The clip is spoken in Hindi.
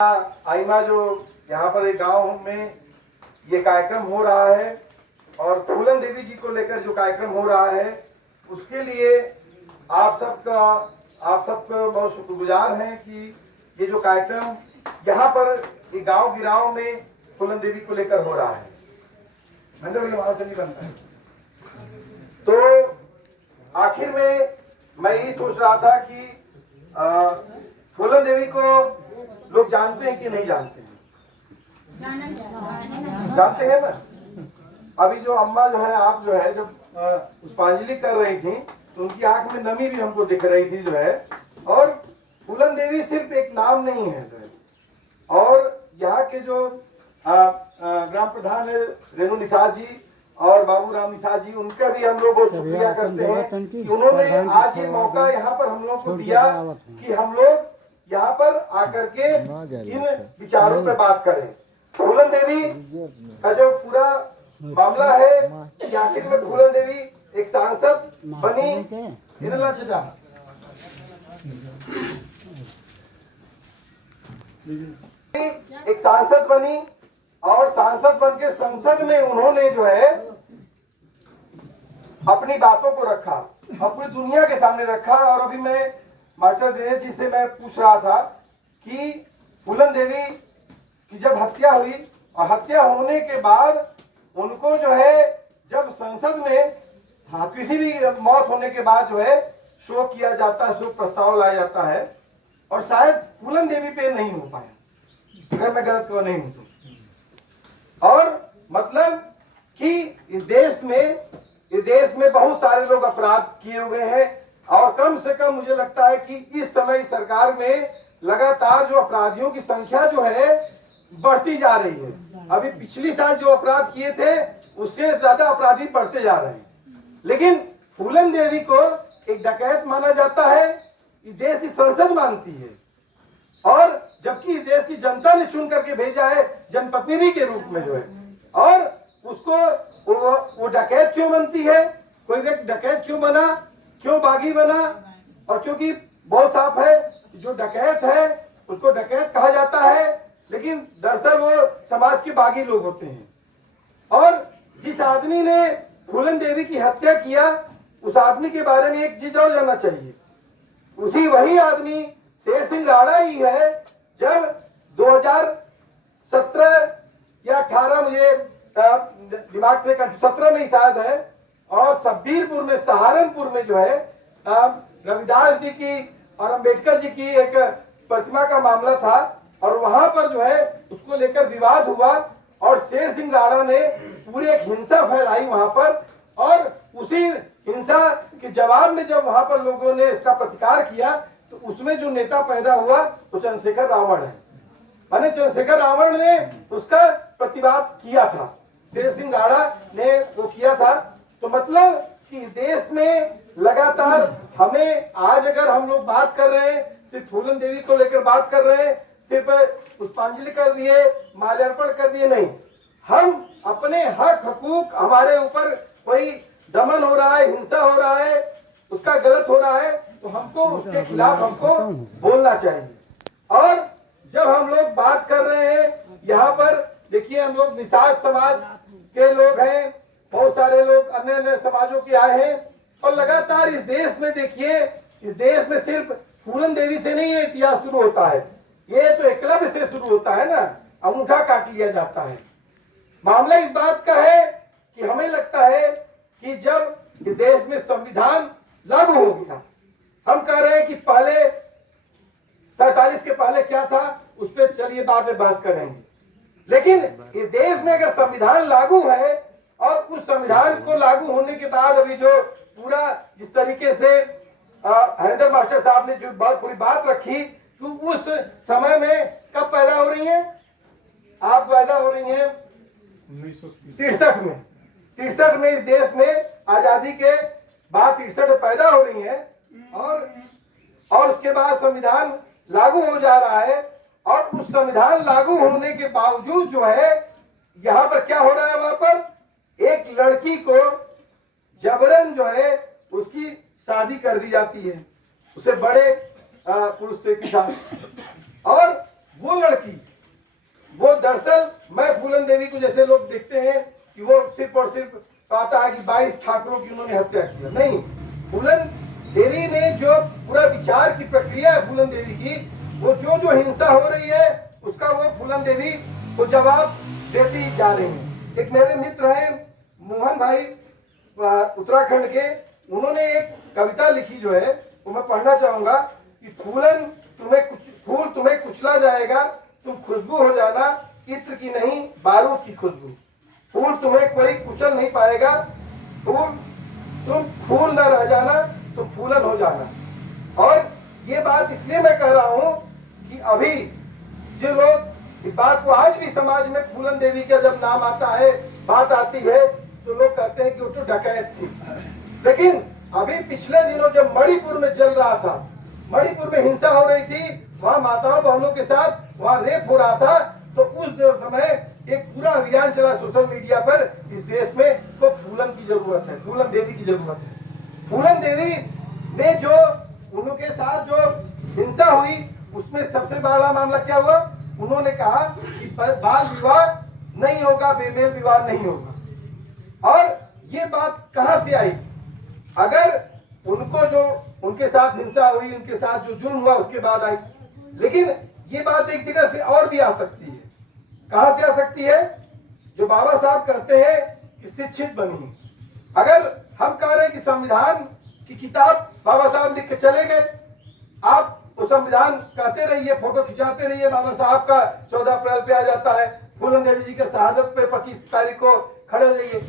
आइमा जो यहाँ पर एक गांव में ये कार्यक्रम हो रहा है और फूलन देवी जी को लेकर जो कार्यक्रम हो रहा है उसके लिए आप सबका बहुत शुक्रगुजार हैं कि ये जो कार्यक्रम यहाँ पर एक गांव गिराव में फूलन देवी को लेकर हो रहा है। मंदिर वहां से नहीं बनता है। तो आखिर में मैं यही सोच रहा था कि फूलन देवी को लोग जानते हैं कि नहीं जानते हैं? जानते हैं ना। अभी जो अम्मा जो है, आप जो है, जब पुष्पांजलि कर रही थी तो उनकी आंख में नमी भी हमको दिख रही थी जो है। और फूलन देवी सिर्फ एक नाम नहीं है जो है। और यहाँ के जो ग्राम प्रधान है रेणु निषाद जी और बाबू राम निषाद जी, उनका भी हम लोग बहुत शुक्रिया करते हैं कि उन्होंने आज ये मौका यहाँ पर हम लोग को दिया कि हम लोग यहाँ पर आकर के इन विचारों पे बात करें। फूलन देवी का जो पूरा मामला है कि आखिर में फूलन देवी एक सांसद बनी, एक सांसद बनी और सांसद बन के संसद में उन्होंने जो है अपनी बातों को रखा, अपनी दुनिया के सामने रखा। और अभी मैं मास्टर दिनेश जी से मैं पूछ रहा था कि फूलन देवी की जब हत्या हुई और हत्या होने के बाद उनको जो है जब संसद में किसी भी मौत होने के बाद जो है शोक किया जाता है, शोक प्रस्ताव लाया जाता है, और शायद फूलन देवी पे नहीं हो पाया, अगर मैं गलत तो नहीं हूं तो। और मतलब कि इस देश में बहुत सारे लोग अपराध किए हुए हैं और कम से कम मुझे लगता है कि इस समय सरकार में लगातार जो अपराधियों की संख्या जो है बढ़ती जा रही है। अभी पिछली साल जो अपराध किए थे उससे ज्यादा अपराधी बढ़ते जा रहे हैं। लेकिन फूलन देवी को एक डकैत माना जाता है, इस देश की संसद मानती है, और जबकि इस देश की जनता ने चुन करके भेजा है जनप्रतिनिधि के रूप में जो है। और उसको वो डकैत क्यों बनती है? कोई व्यक्ति डकैत क्यों बना, क्यों बागी बना? और क्योंकि बहुत साफ है, जो डकैत है उसको डकैत कहा जाता है, लेकिन दरअसल वो समाज के बागी लोग होते हैं। और जिस आदमी ने फूलन देवी की हत्या किया उस आदमी के बारे में एक चीज और जानना चाहिए। वही आदमी शेर सिंह राणा ही है। जब 2017 या 18 मुझे दिमाग से 17 में ही शायद है, और सब्बीरपुर में, सहारनपुर में जो है रविदास जी की और अंबेडकर जी की एक प्रतिमा का मामला था, और वहां पर जो है उसको लेकर विवाद हुआ और शेर सिंह राणा ने पूरी एक हिंसा फैलाई वहां पर। और उसी हिंसा के जवाब में जब वहां पर लोगों ने इसका प्रतिकार किया तो उसमें जो नेता पैदा हुआ वो चंद्रशेखर रावण है। माने चंद्रशेखर रावण ने उसका प्रतिवाद किया था, शेर सिंह राणा ने वो किया था। तो मतलब कि देश में लगातार हमें आज अगर हम लोग बात कर रहे हैं, सिर्फ फूलन देवी को लेकर बात कर रहे हैं, सिर्फ पुष्पांजलि कर दिए, माल्यार्पण कर दिए, नहीं, हम अपने हक हकूक, हमारे ऊपर कोई दमन हो रहा है, हिंसा हो रहा है, उसका गलत हो रहा है, तो हमको उसके खिलाफ हमको बोलना चाहिए। और जब हम लोग बात कर रहे हैं यहाँ पर, देखिए हम लोग निषाद समाज के लोग हैं, बहुत सारे लोग अन्य अन्य समाजों के आए हैं, और लगातार इस देश में देखिए, इस देश में सिर्फ फूलन देवी से नहीं ये इतिहास शुरू होता है, ये तो एकलव्य से शुरू होता है ना, अंगूठा काट लिया जाता है। मामला इस बात का है कि हमें लगता है कि जब इस देश में संविधान लागू हो गया, हम कह रहे हैं कि पहले 47 के पहले क्या था उस पर चलिए बाद में बात करेंगे, लेकिन इस देश में अगर संविधान लागू है और उस संविधान को लागू होने के बाद अभी जो पूरा जिस तरीके से हरिंदर मास्टर साहब ने जो पूरी बात रखी, तो उस समय में कब पैदा हो रही है? आप पैदा हो रही हैं 1963 में। 63 में इस देश में आजादी के बाद 63 में पैदा हो रही है, और उसके बाद संविधान लागू हो जा रहा है। और उस संविधान लागू होने के बावजूद जो है यहाँ पर क्या हो रहा है, वहां पर एक लड़की को जबरन जो है उसकी शादी कर दी जाती है, उसे बड़े पुरुष से के साथ। और वो लड़की, वो दरअसल मैं फूलन देवी को जैसे लोग देखते हैं कि वो सिर्फ और सिर्फ कहता है कि 22 ठाकुरों की उन्होंने हत्या की, नहीं। फूलन देवी ने जो पूरा विचार की प्रक्रिया है फूलन देवी की, वो जो हिंसा हो रही है उसका वो फूलन देवी को जवाब देती जा रही है। एक मेरे मित्र हैं मोहन भाई उत्तराखंड के, उन्होंने एक कविता लिखी जो है वो मैं पढ़ना चाहूंगा कि फूलन तुम्हें कुचला जाएगा, तुम खुशबू हो जाना, इत्र की नहीं बारूद की खुशबू। फूल तुम्हें कोई कुचल नहीं पाएगा, तुम फूल न रह जाना, तुम फूलन हो जाना। और ये बात इसलिए मैं कह रहा हूं कि अभी जो लोग इस बात को, आज भी समाज में फूलन देवी का जब नाम आता है, बात आती है, तो लोग कहते हैं कि वो तो डकैत थी। लेकिन अभी पिछले दिनों जब मणिपुर में चल रहा था, मणिपुर में हिंसा हो रही थी, वहां माताओं बहनों के साथ वहां रेप हो रहा था, तो उस समय एक पूरा अभियान चला सोशल मीडिया पर इस देश में, तो फूलन की जरूरत है, फूलन देवी की जरूरत है। फूलन देवी ने जो उनके साथ जो हिंसा हुई, उसमें सबसे बड़ा मामला क्या हुआ, उन्होंने कहा कि बाल विवाह नहीं होगा, बेमेल विवाह नहीं होगा। और ये बात कहां से आई? अगर उनको जो उनके साथ हिंसा हुई, उनके साथ जो जुर्म हुआ उसके बाद आई, लेकिन ये बात एक जगह से और भी आ सकती है। कहां से आ सकती है? जो बाबा साहब कहते हैं कि शिक्षित बनिए। अगर हम कह रहे हैं कि संविधान की किताब बाबा साहब लिख के चले गए, आप वो संविधान कहते रहिए, फोटो खिंचाते रहिए, बाबा साहब का 14 अप्रैल पे आ जाता है, फूलन देवी जी के शहादत पे 25 तारीख को खड़े हो जाइए।